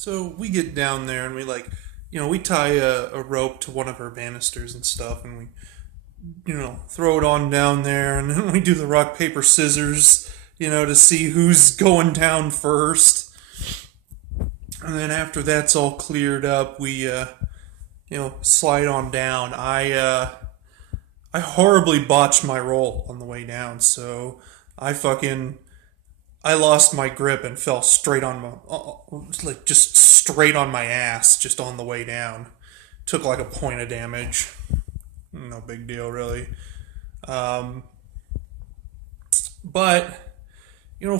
So we get down there and we tie a rope to one of her banisters and stuff, and we, throw it on down there, and then we do the rock, paper, scissors, to see who's going down first. And then after that's all cleared up, we, slide on down. I horribly botched my roll on the way down, so I lost my grip and fell straight on just straight on my ass, just on the way down. Took like a point of damage. No big deal, really. Um, but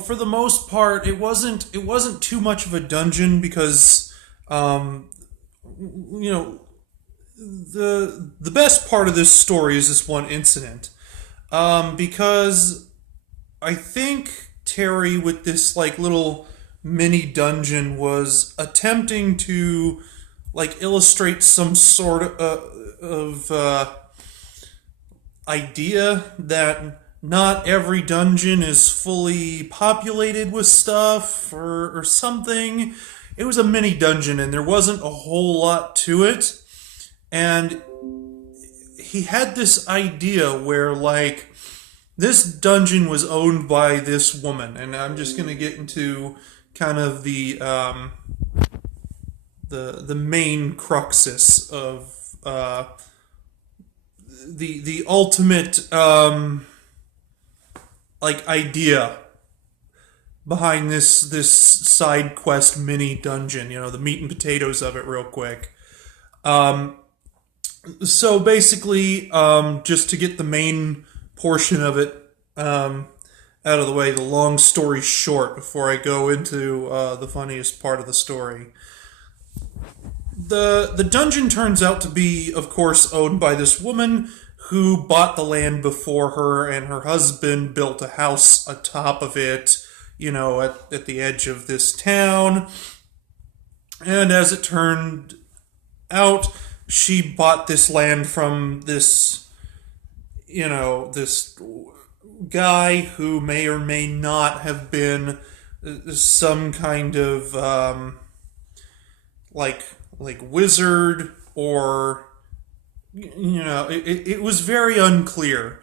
for the most part, it wasn't too much of a dungeon because, you know, the best part of this story is this one incident, because I think Terry, with this little mini dungeon, was attempting to illustrate some sort of idea that not every dungeon is fully populated with stuff or something. It was a mini dungeon and there wasn't a whole lot to it. And he had this idea where this dungeon was owned by this woman, and I'm just gonna get into kind of the main cruxus of the ultimate idea behind this side quest mini dungeon. The meat and potatoes of it, real quick. So basically, just to get the main portion of it out of the way, the long story short, before I go into the funniest part of the story. The dungeon turns out to be, of course, owned by this woman who bought the land before her, and her husband built a house atop of it, at the edge of this town. And as it turned out, she bought this land from this guy who may or may not have been some kind of wizard, or it was very unclear.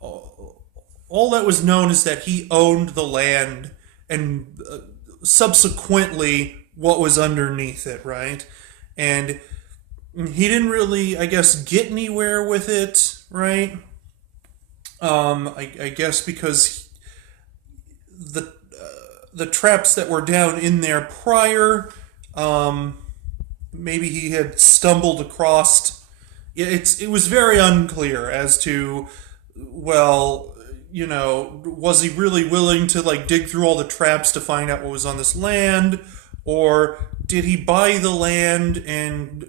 All that was known is that he owned the land, and subsequently what was underneath it, right? And he didn't really, I guess, get anywhere with it, right? I guess because the traps that were down in there prior, maybe he had stumbled across. It was very unclear as to, well, was he really willing to dig through all the traps to find out what was on this land, or did he buy the land and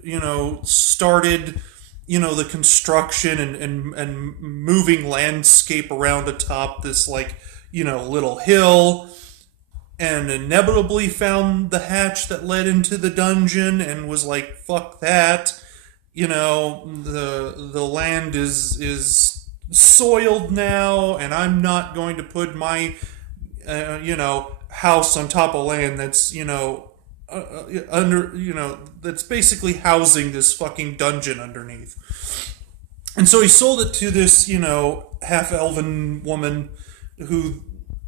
started the construction and moving landscape around atop this little hill, and inevitably found the hatch that led into the dungeon and was like, fuck that, the land is soiled now, and I'm not going to put my house on top of land that's that's basically housing this fucking dungeon underneath. And so he sold it to this, half elven woman, who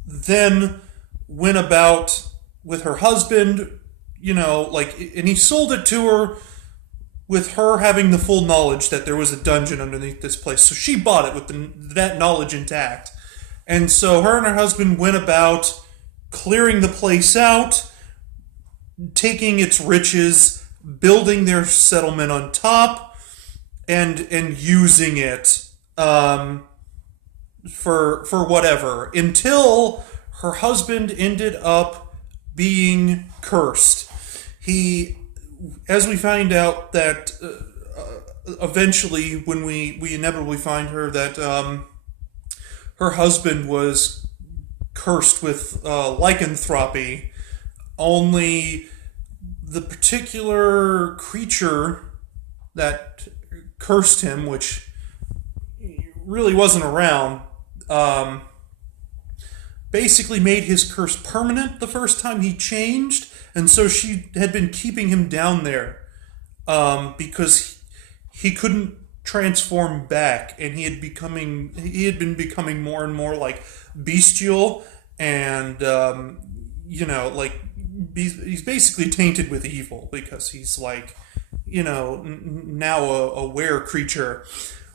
then went about with her husband, and he sold it to her with her having the full knowledge that there was a dungeon underneath this place. So she bought it with that knowledge intact. And so her and her husband went about clearing the place out, taking its riches, building their settlement on top, and using it for whatever, until her husband ended up being cursed. As we find out that eventually, when we inevitably find her that her husband was cursed with lycanthropy. Only the particular creature that cursed him, which really wasn't around, basically made his curse permanent the first time he changed, And so she had been keeping him down there because he couldn't transform back, and he had been becoming more and more like bestial, and like he's basically tainted with evil because he's like now a were creature.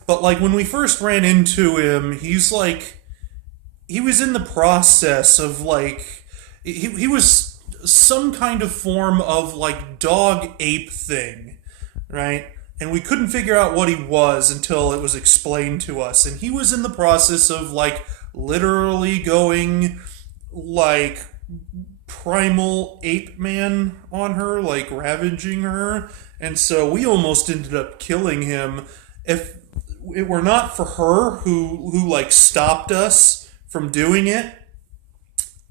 But like when we first ran into him, he was in the process of like he was some kind of form of like dog ape thing, right? And we couldn't figure out what he was until it was explained to us. And he was in the process of like literally going like primal ape man on her, like ravaging her. And so we almost ended up killing him. If it were not for her who like stopped us from doing it,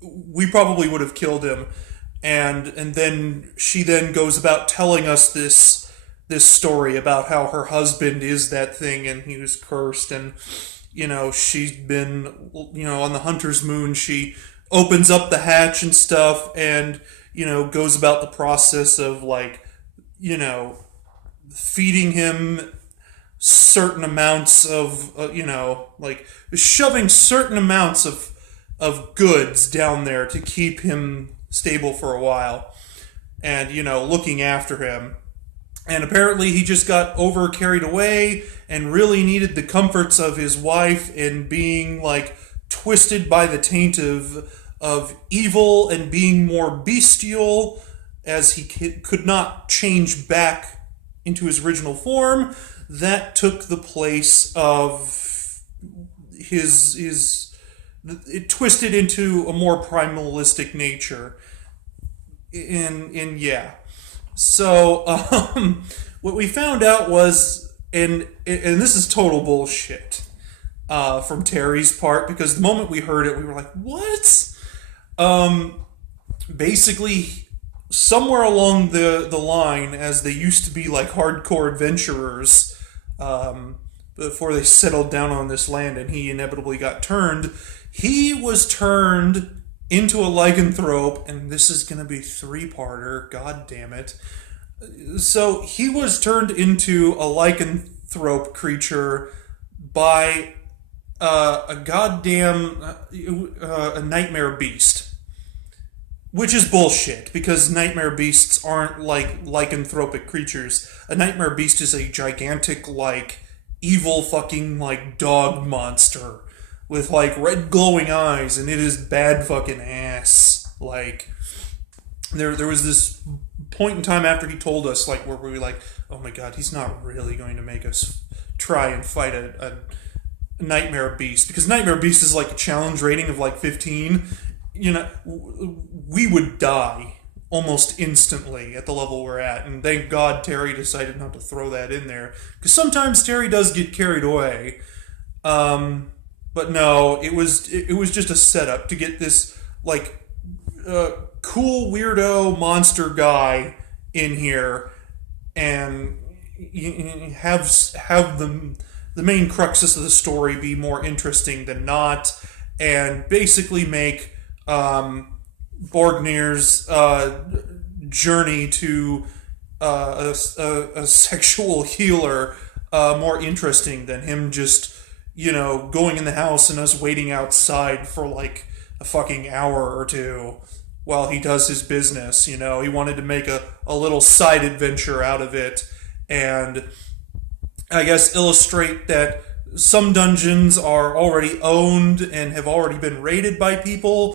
we probably would have killed him. And then she then goes about telling us this story about how her husband is that thing and he was cursed, and she's been on the hunter's moon. She opens up the hatch and stuff, and goes about the process of like feeding him certain amounts of like shoving certain amounts of goods down there to keep him stable for a while, and looking after him. And apparently he just got over carried away and really needed the comforts of his wife, and being like twisted by the taint of evil and being more bestial, as he could not change back into his original form. That took the place of it twisted into a more primalistic nature. Yeah. So, what we found out was, and this is total bullshit from Terry's part, because the moment we heard it, we were like, what? Basically, somewhere along the line, as they used to be like hardcore adventurers, before they settled down on this land and he inevitably got turned, he was turned into a lycanthrope, and this is going to be 3-parter, god damn it. So he was turned into a lycanthrope creature by a goddamn a nightmare beast, which is bullshit, because nightmare beasts aren't like lycanthropic creatures. A nightmare beast is a gigantic like evil fucking like dog monster with like red glowing eyes, and it is bad fucking ass. Like there was this point in time after he told us, like, where we were like, oh my god, he's not really going to make us try and fight a nightmare beast, because nightmare beast is like a challenge rating of like 15. We would die almost instantly at the level we're at, and thank god Terry decided not to throw that in there, because sometimes Terry does get carried away. But no, it was just a setup to get this like cool weirdo monster guy in here, and have the main cruxus of the story be more interesting than not, and basically make Borgner's journey to a sexual healer more interesting than him just going in the house and us waiting outside for like a fucking hour or two while he does his business. He wanted to make a little side adventure out of it, and I guess illustrate that some dungeons are already owned and have already been raided by people,